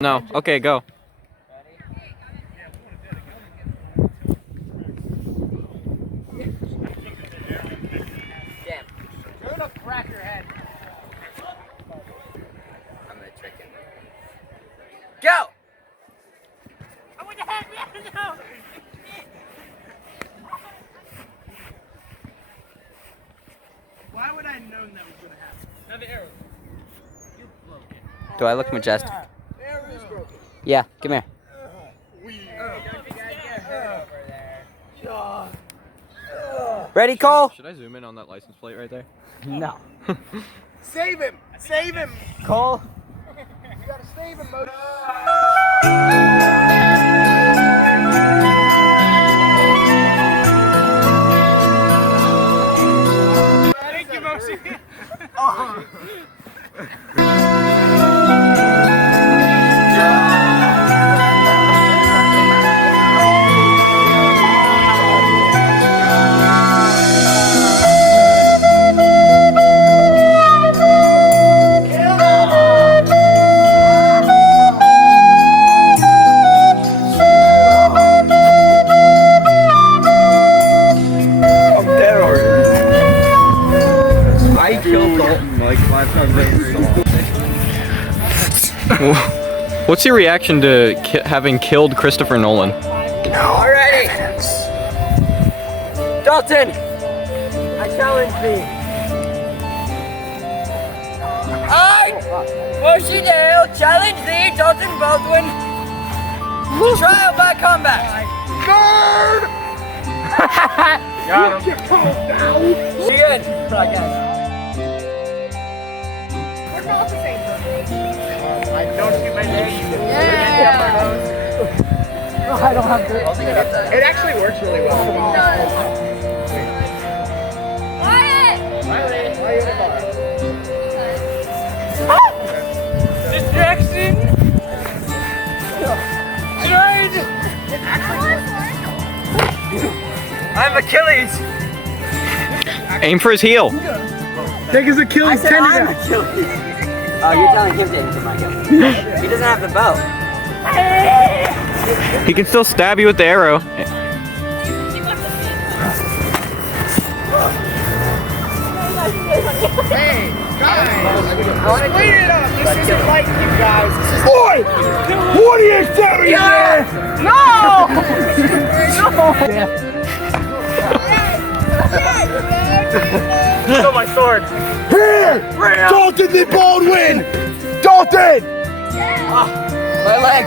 No. Okay, go. Damn. You're gonna crack your head. I'm gonna trick him. Go! I want to head now! Why would I have known that was gonna happen? Now the arrow. You're broken. Do I look majestic? The arrow is broken. Yeah, come here. Don't you guys get hurt over there. Ready, Cole? Should I zoom in on that license plate right there? No. Save him! Save him! Cole? You gotta save him, Mo. Thank you, Moshi. I killed Dalton like 5 times over. What's your reaction to having killed Christopher Nolan? Alrighty. Dalton! I challenge thee. I, Moshi Dale, challenge thee, Dalton Baldwin, to trial by combat. Nerd! Got him. See you in. Bye, guys. We're not the same person. I don't see my name. Yeah. I don't have to. It actually works really well. Quiet! Distraction! Tried! I'm Achilles. Aim for his heel. Take his Achilles I said I'm Achilles. Oh, you're telling him to aim for my heel. He doesn't have the bow. He can still stab you with the arrow. Hey, guys! Clean it up! This isn't like you guys. This is. Boy! What are you doing here? No! No! My sword. Here! Dalton the Baldwin! Dalton! My leg.